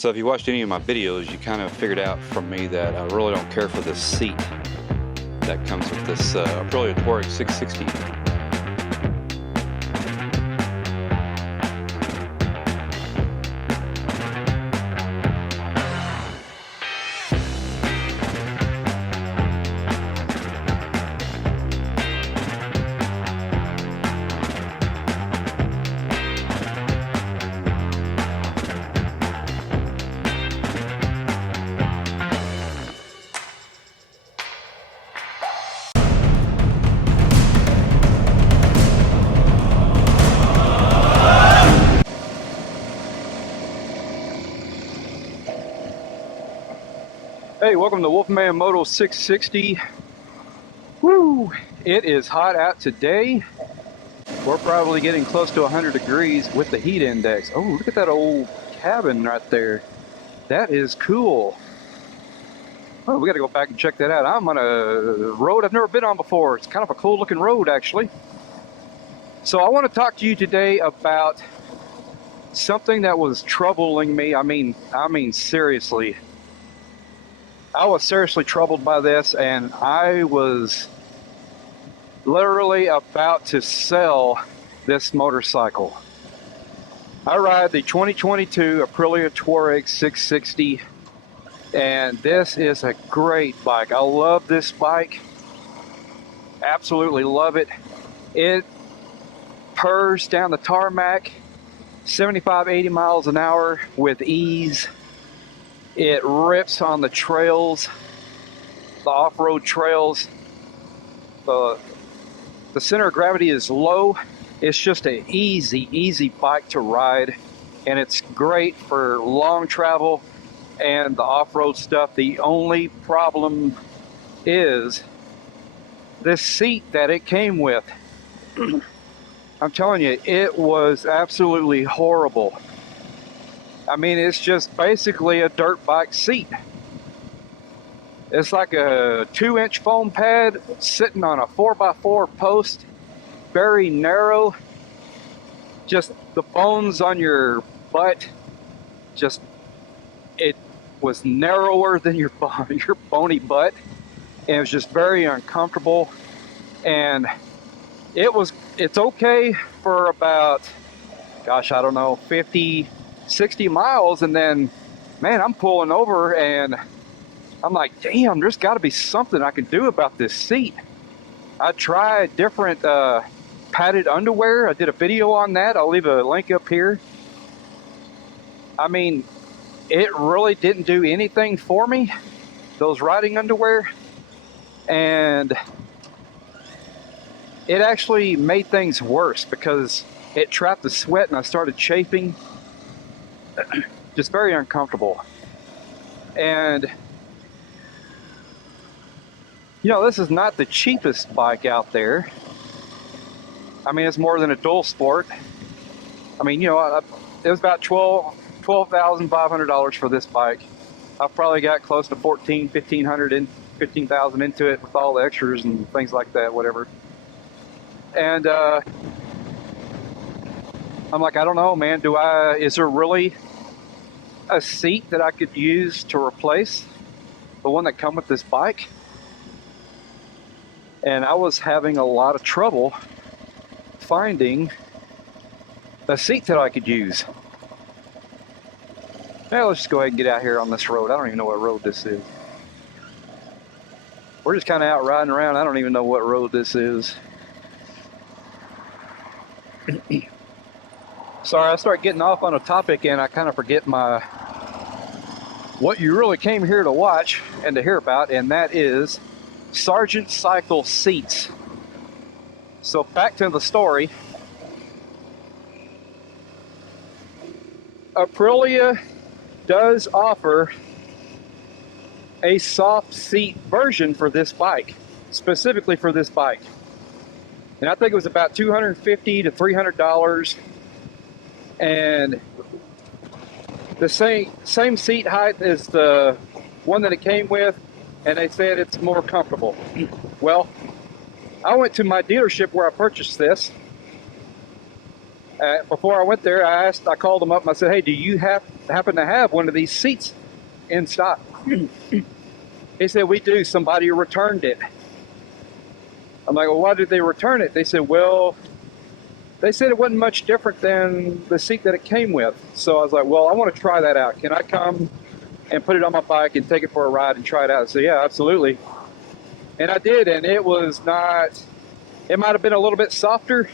So if you watched any of my videos, you kind of figured out from me that I really don't care for this seat that comes with this Aprilia Tuareg 660. Hey, welcome to Wolfman Moto 660. Woo! It is hot out today. We're probably getting close to 100 degrees with the heat index. Oh, look at that old cabin right there. That is cool. Oh, we gotta go back and check that out. I'm on a road I've never been on before. It's kind of a cool looking road, actually. So I want to talk to you today about something that was troubling me. I mean, seriously. I was seriously troubled by this, and I was literally about to sell this motorcycle. I ride the 2022 Aprilia Tuareg 660, and this is a great bike. I love this bike. Absolutely love it. It purrs down the tarmac 75-80 miles an hour with ease. It rips on the trails, the off-road trails. The center of gravity is low. It's just an easy bike to ride, and it's great for long travel and the off-road stuff. The only problem is this seat that it came with. I'm telling you, it was absolutely horrible. I mean, it's just basically a dirt bike seat. It's like a 2-inch foam pad sitting on a 4x4 post, very narrow. Just the bones on your butt, just, it was narrower than your bony butt. And it was just very uncomfortable. And it's okay for about, gosh, I don't know, 50-60 miles, and then, man, I'm pulling over and I'm like, damn, there's got to be something I can do about this seat. I tried different padded underwear. I did a video on that. I'll leave a link up here. I mean, it really didn't do anything for me, those riding underwear, and it actually made things worse because it trapped the sweat and I started chafing. Just very uncomfortable. And you know, this is not the cheapest bike out there. I mean, it's more than a dual sport. I mean, you know, it was about $12,500 for this bike. I've probably got close to $15,000 into it with all the extras and things like that, whatever. And I'm like, I don't know, man, is there really a seat that I could use to replace the one that come with this bike? And I was having a lot of trouble finding a seat that I could use. Now let's just go ahead and get out here on this road. I don't even know what road this is. We're just kind of out riding around. I don't even know what road this is. Sorry, I start getting off on a topic and I kind of forget what you really came here to watch and to hear about, and that is Sargent cycle seats. So back to the story. Aprilia does offer a soft seat version for this bike, specifically for this bike. And I think it was about $250 to $300. And the same seat height as the one that it came with, and they said it's more comfortable. Well, I went to my dealership where I purchased this. Before I went there, I called them up and I said, hey, do you have happen to have one of these seats in stock. He said, we do, somebody returned it. I'm like, well, why did they return it? They said, well, they said it wasn't much different than the seat that it came with. So I was like, well, I want to try that out. Can I come and put it on my bike and take it for a ride and try it out? So yeah, absolutely. And I did, and it was not, it might have been a little bit softer,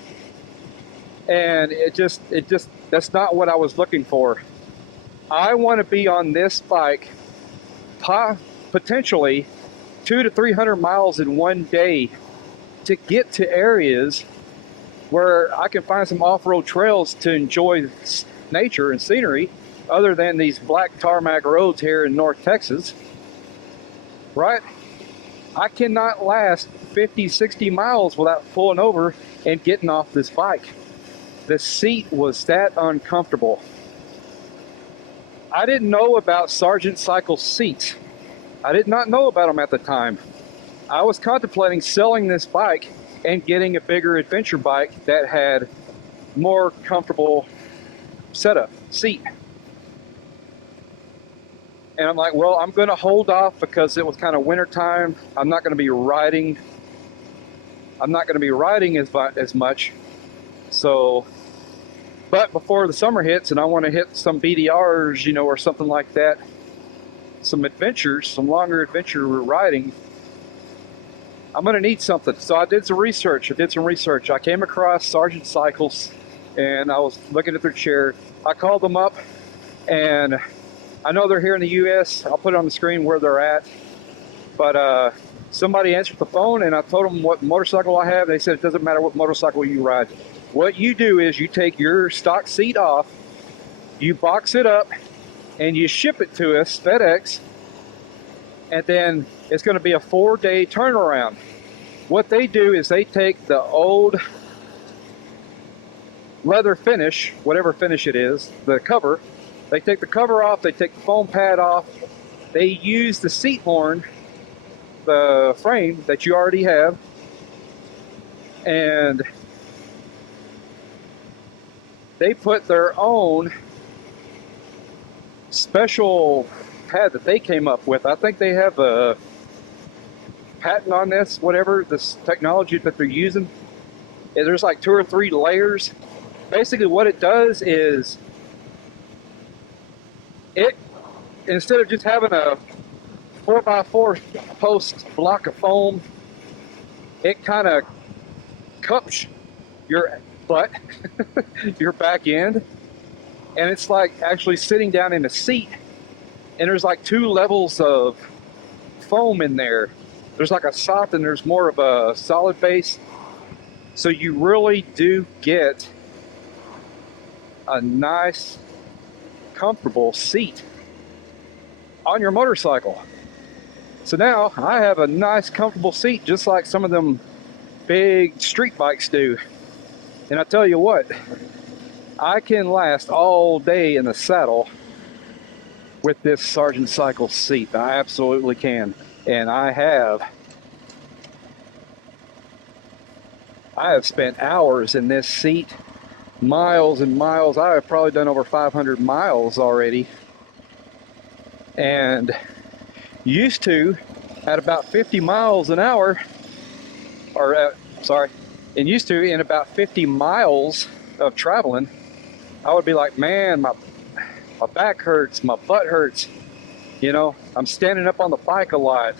and it just, that's not what I was looking for. I want to be on this bike potentially 200 to 300 miles in one day to get to areas where I can find some off-road trails to enjoy nature and scenery other than these black tarmac roads here in North Texas, right? I cannot last 50, 60 miles without pulling over and getting off this bike. The seat was that uncomfortable. I didn't know about Sargent cycle seats. I did not know about them at the time. I was contemplating selling this bike and getting a bigger adventure bike that had more comfortable setup, seat. And I'm like, well, I'm going to hold off because it was kind of winter time. I'm not going to be riding. I'm not going to be riding as much. So, but before the summer hits and I want to hit some BDRs, you know, or something like that, some adventures, some longer adventure riding, I'm going to need something. So I did some research. I came across Sargent Cycles and I was looking at their chair. I called them up, and I know they're here in the US. I'll put it on the screen where they're at. But somebody answered the phone and I told them what motorcycle I have. They said it doesn't matter what motorcycle you ride. What you do is you take your stock seat off, you box it up, and you ship it to us, FedEx, and then it's going to be a 4-day turnaround. What they do is they take the old leather finish, whatever finish it is, the cover, they take the cover off, they take the foam pad off, they use the seat horn, the frame that you already have, and they put their own special pad that they came up with. I think they have a patent on this, whatever, this technology that they're using. There's like 2 or 3 layers. Basically what it does is it, instead of just having a 4x4 post block of foam, it kind of cups your butt, your back end, and it's like actually sitting down in a seat, and there's like 2 levels of foam in there. There's like a soft and there's more of a solid base, so you really do get a nice comfortable seat on your motorcycle. So now I have a nice comfortable seat just like some of them big street bikes do. And I tell you what, I can last all day in the saddle with this Sargent Cycle seat. I absolutely can. And I have spent hours in this seat, miles and miles. I have probably done over 500 miles already. And used to, at about 50 miles an hour, and used to, in about 50 miles of traveling, I would be like, man, my back hurts, my butt hurts. You know, I'm standing up on the bike a lot,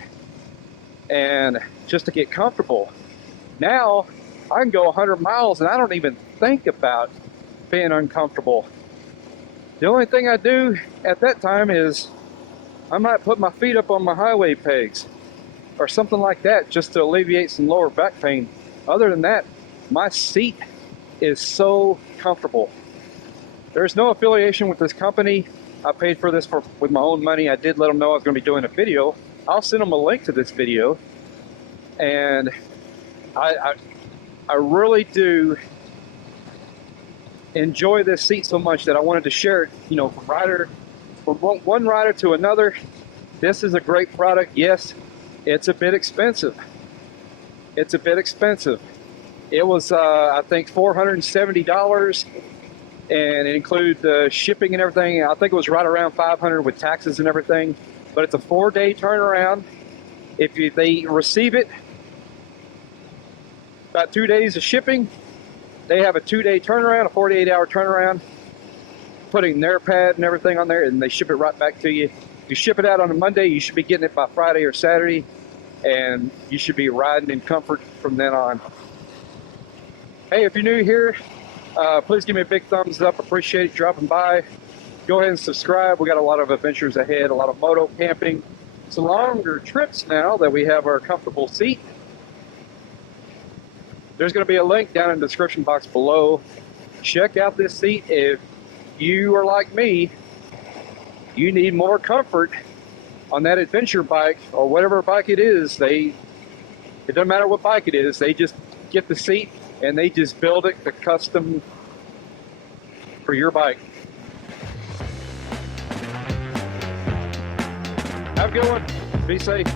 and just to get comfortable. Now, I can go 100 miles and I don't even think about being uncomfortable. The only thing I do at that time is I might put my feet up on my highway pegs or something like that just to alleviate some lower back pain. Other than that, my seat is so comfortable. There's no affiliation with this company. I paid for this with my own money. I did let them know I was going to be doing a video. I'll send them a link to this video. And I really do enjoy this seat so much that I wanted to share it, you know, from one rider to another. This is a great product. Yes, it's a bit expensive. It's a bit expensive. It was, I think, $470 and it includes the shipping and everything. I think it was right around 500 with taxes and everything, but it's a 4-day turnaround. If they receive it, about 2 days of shipping, they have a 2-day turnaround, a 48-hour turnaround, putting their pad and everything on there, and they ship it right back to you. If you ship it out on a Monday, you should be getting it by Friday or Saturday, and you should be riding in comfort from then on. Hey, if you're new here, please give me a big thumbs up. Appreciate it dropping by. Go ahead and subscribe. We got a lot of adventures ahead, a lot of moto camping. It's longer trips now that we have our comfortable seat. There's going to be a link down in the description box below. Check out this seat. If you are like me, you need more comfort on that adventure bike or whatever bike it is. It doesn't matter what bike it is, they just get the seat and they just build it custom for your bike. Have a good one. Be safe.